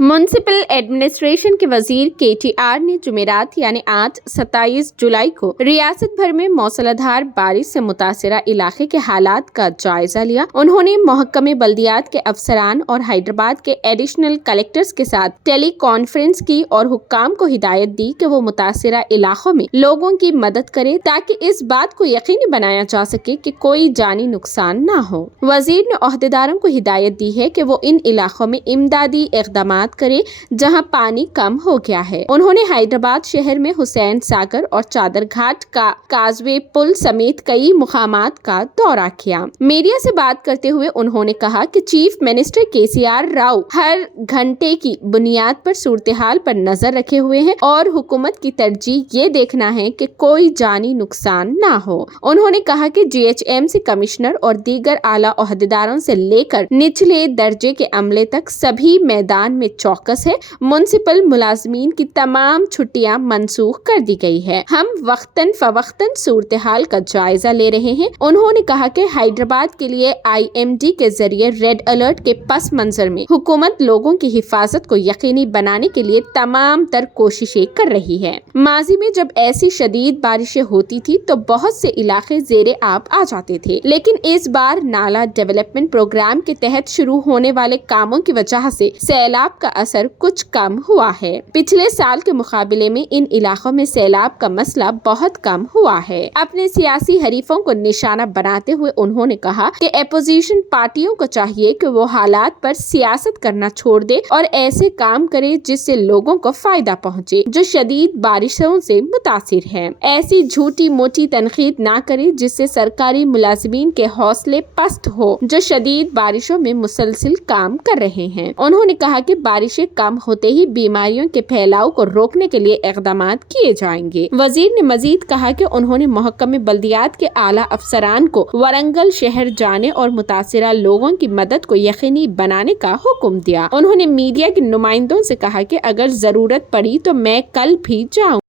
Municipal administration के वजीर KTR ने जुमेरात यानी आज 27 जुलाई को रियासत भर में मौसलाधार बारिश से मुतासरा इलाके के हालात का जायजा लिया। उन्होंने महकमे बल्दियात के अफसरान और हैदराबाद के एडिशनल कलेक्टर्स के साथ टेली कॉन्फ्रेंस की और हुक्काम को हिदायत दी कि वो मुतासरा इलाकों में लोगों की मदद करे ताकि इस बात को यकीनी बनाया जा सके कि कोई जानी नुकसान न हो। वजीर ने ओहदेदारों को हिदायत दी है कि वो इन इलाकों में इमदादी इक़दामात करे जहां पानी कम हो गया है। उन्होंने हैदराबाद शहर में हुसैन सागर और चादर घाट का काजवे पुल समेत कई मुकामात का दौरा किया। मीडिया से बात करते हुए उन्होंने कहा कि चीफ मिनिस्टर KCR राव हर घंटे की बुनियाद पर सूरत हाल पर नजर रखे हुए हैं और हुकूमत की तरजीह ये देखना है कि कोई जानी नुकसान ना हो। उन्होंने कहा कि GHMC कमिश्नर और दीगर आला ओहदेदारों से लेकर निचले दर्जे के अमले तक सभी मैदान में चौकस है। म्युनिसिपल मुलाजमीन की तमाम छुट्टियां मनसूख कर दी गई है। हम वक्तन फवक्तन सूरत हाल का जायजा ले रहे हैं। उन्होंने कहा कि हैदराबाद के लिए IMD के जरिए रेड अलर्ट के पस मंजर में हुकूमत लोगों की हिफाजत को यकीनी बनाने के लिए तमाम तर कोशिशें कर रही है। माजी में जब ऐसी शदीद बारिशें होती थी तो बहुत से इलाके ज़ेरे आब आ जाते थे, लेकिन इस बार नाला डेवलपमेंट प्रोग्राम के तहत शुरू होने वाले कामों की वजह से सैलाब का असर कुछ कम हुआ है। पिछले साल के मुकाबले में इन इलाकों में सैलाब का मसला बहुत कम हुआ है। अपने सियासी हरीफों को निशाना बनाते हुए उन्होंने कहा कि अपोजिशन पार्टियों को चाहिए कि वो हालात पर सियासत करना छोड़ दे और ऐसे काम करे जिससे लोगों को फायदा पहुँचे जो शदीद बारिशों से मुतासिर है। ऐसी झूठी मोटी तनकीद ना करे जिससे सरकारी मुलाजिमीन के हौसले पस्त हो जो शदीद बारिशों में मुसलसिल काम कर रहे हैं। उन्होंने कहा कि बारिशें कम होते ही बीमारियों के फैलाव को रोकने के लिए इक़दामात किए जाएंगे। वजीर ने मजीद कहा कि उन्होंने महकमे बल्दियात के आला अफसरान को वरंगल शहर जाने और मुतासिरा लोगों की मदद को यकीनी बनाने का हुक्म दिया। उन्होंने मीडिया के नुमाइंदों से कहा कि अगर जरूरत पड़ी तो मैं कल भी जाऊँ।